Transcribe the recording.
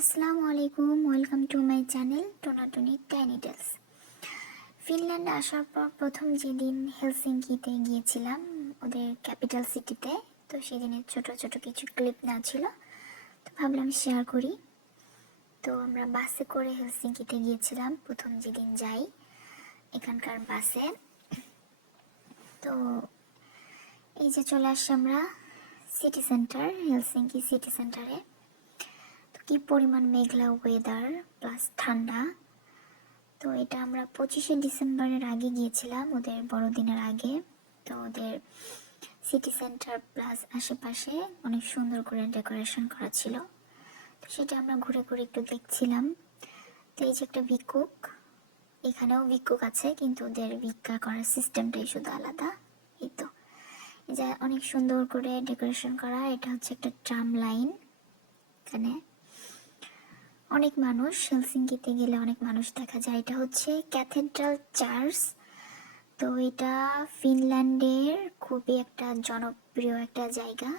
আসসালামু আলাইকুম, welcome to my channel Tonatuni tiny tales. ফিনল্যান্ডে আসার পর প্রথম যেদিন হেলসিঙ্কিতে গিয়েছিলাম, ওদের ক্যাপিটাল সিটিতে, তো সেদিনের ছোট ছোট কিছু ক্লিপ নেওয়া ছিল, তো ভাবলাম শেয়ার করি। তো আমরা বাসে করে হেলসিঙ্কিতে গিয়েছিলাম প্রথম যেদিন যাই এখানকার বাসে। তো এই যে চলে আসছি আমরা সিটি সেন্টার, হেলসিঙ্কি সিটি সেন্টারে। তো কী পরিমাণ মেঘলা ওয়েদার প্লাস ঠান্ডা। তো এটা আমরা 25শে ডিসেম্বরের আগে গিয়েছিলাম, ওদের বড়দিনের আগে। তো ওদের সিটি সেন্টার প্লাস আশেপাশে অনেক সুন্দর করে ডেকোরেশন করা ছিল, তো সেটা আমরা ঘুরে ঘুরে একটু দেখছিলাম। তো এই যে একটা ভিক্ষুক, এখানেও ভিক্ষুক আছে কিন্তু ওদের ভিক্ষা করার সিস্টেমটাই শুধু আলাদা। এই তো এই যে অনেক সুন্দর করে ডেকোরেশন করা, এটা হচ্ছে একটা ট্রাম লাইন। এখানে অনেক মানুষ, হেলসিঙ্কিতে গেলে অনেক মানুষ দেখা যায়। এটা হচ্ছে ক্যাথেড্রাল চার্চ। তো এটা ফিনল্যান্ডের খুবই একটা জনপ্রিয় একটা জায়গা।